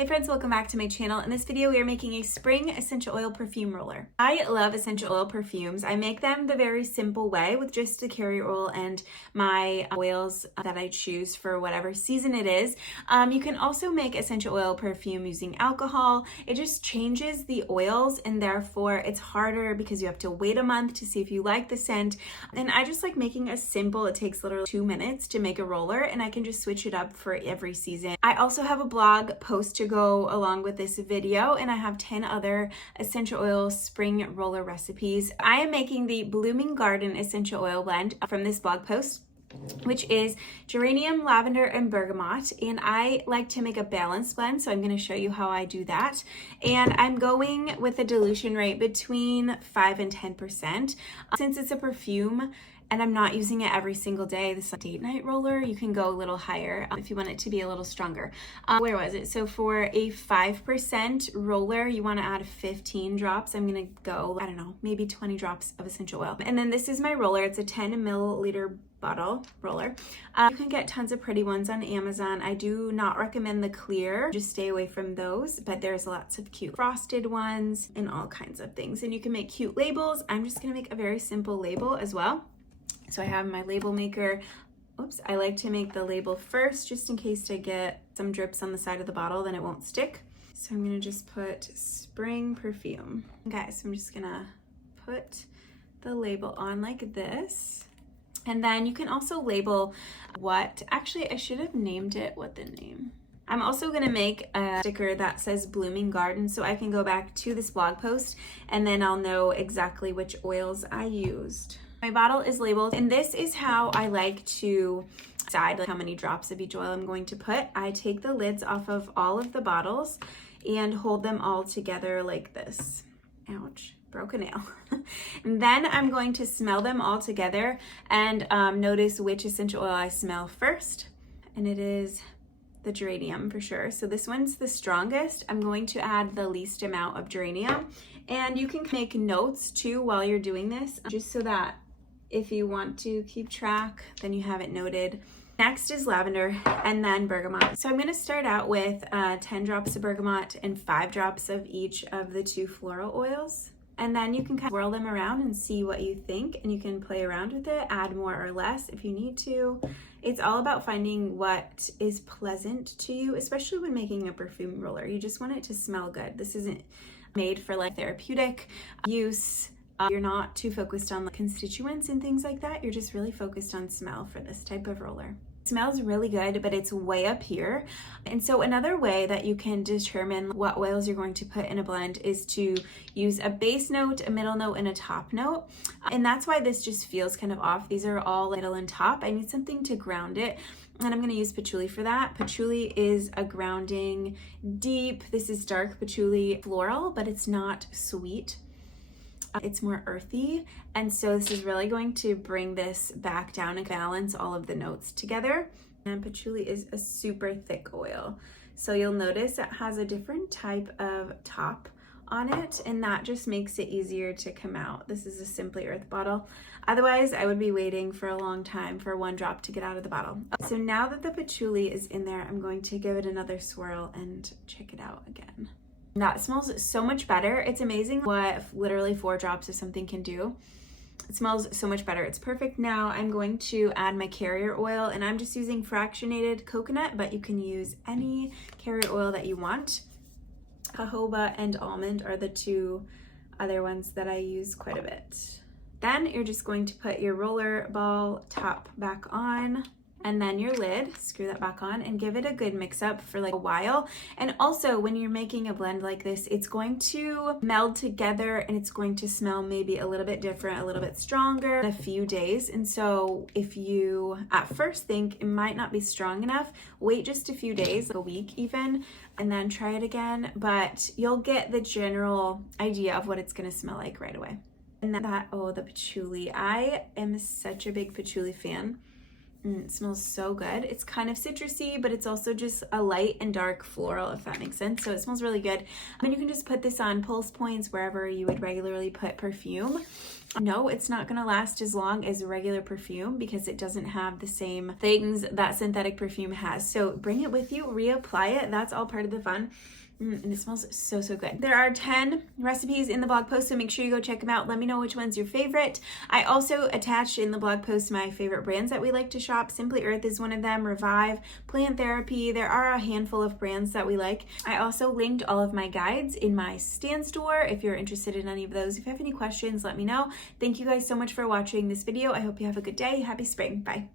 Hey friends, welcome back to my channel. In this video, we are making a spring essential oil perfume roller. I love essential oil perfumes. I make them the very simple way with just the carrier oil and my oils that I choose for whatever season it is. You can also make essential oil perfume using alcohol. It just changes the oils and therefore it's harder because you have to wait a month to see if you like the scent. And I just like making a simple, it takes literally 2 minutes to make a roller and I can just switch it up for every season. I also have a blog post to go along with this video, and I have 10 other essential oil spring roller recipes. I am making the Blooming Garden essential oil blend from this blog post, which is geranium, lavender, and bergamot. And I like to make a balanced blend, so I'm going to show you how I do that. And I'm going with a dilution rate between 5 and 10%. Since it's a perfume, and I'm not using it every single day. This is a date night roller. You can go a little higher if you want it to be a little stronger. Where was it? So for a 5% roller, you want to add 15 drops. I'm going to go, I don't know, maybe 20 drops of essential oil. And then this is my roller. It's a 10 milliliter bottle roller. You can get tons of pretty ones on Amazon. I do not recommend the clear. Just stay away from those, but there's lots of cute frosted ones and all kinds of things. And you can make cute labels. I'm just going to make a very simple label as well. So I have my label maker. Oops, I like to make the label first just in case I get some drips on the side of the bottle, then it won't stick. So I'm gonna just put spring perfume. Okay, so I'm just gonna put the label on like this. And then you can also label what, actually I should have named it what the name. I'm also gonna make a sticker that says Blooming Garden so I can go back to this blog post and then I'll know exactly which oils I used. My bottle is labeled, and this is how I like to decide like how many drops of each oil I'm going to put. I take the lids off of all of the bottles and hold them all together like this. Ouch, broke a nail. And then I'm going to smell them all together and notice which essential oil I smell first. And it is the geranium for sure. So this one's the strongest. I'm going to add the least amount of geranium. And you can make notes too while you're doing this, just so that if you want to keep track, then you have it noted. Next is lavender and then bergamot. So I'm gonna start out with 10 drops of bergamot and 5 drops of each of the 2 floral oils. And then you can kind of swirl them around and see what you think, and you can play around with it, add more or less if you need to. It's all about finding what is pleasant to you, especially when making a perfume roller. You just want it to smell good. This isn't made for like therapeutic use. You're not too focused on the constituents and things like that. You're just really focused on smell for this type of roller. It smells really good, but it's way up here. And so another way that you can determine what oils you're going to put in a blend is to use a base note, a middle note, and a top note. And that's why this just feels kind of off. These are all middle and top. I need something to ground it. And I'm gonna use patchouli for that. Patchouli is a grounding deep, this is dark patchouli floral, but it's not sweet. It's more earthy, and so this is really going to bring this back down and balance all of the notes together. And patchouli is a super thick oil, so you'll notice it has a different type of top on it, and that just makes it easier to come out. This is a Simply Earth bottle. Otherwise, I would be waiting for a long time for 1 drop to get out of the bottle. So now that the patchouli is in there, I'm going to give it another swirl and check it out again. That smells so much better. It's amazing what literally 4 drops of something can do. It smells so much better. It's perfect. Now I'm going to add my carrier oil, and I'm just using fractionated coconut, but you can use any carrier oil that you want. Jojoba and almond are the 2 other ones that I use quite a bit. Then you're just going to put your roller ball top back on, and then your lid, screw that back on and give it a good mix up for like a while. And also when you're making a blend like this, it's going to meld together and it's going to smell maybe a little bit different, a little bit stronger in a few days. And so if you at first think it might not be strong enough, wait just a few days, like a week even, and then try it again. But you'll get the general idea of what it's gonna smell like right away. And then the patchouli. I am such a big patchouli fan. It smells so good. It's kind of citrusy, but it's also just a light and dark floral, if that makes sense. So it smells really good. And you can just put this on pulse points wherever you would regularly put perfume. No, it's not gonna last as long as regular perfume because it doesn't have the same things that synthetic perfume has. So bring it with you, reapply it. That's all part of the fun. And it smells so, so good. There are 10 recipes in the blog post, so make sure you go check them out. Let me know which one's your favorite. I also attached in the blog post my favorite brands that we like to shop. Simply Earth is one of them, Revive, Plant Therapy. There are a handful of brands that we like. I also linked all of my guides in my Stan store if you're interested in any of those. If you have any questions, let me know. Thank you guys so much for watching this video. I hope you have a good day. Happy spring. Bye.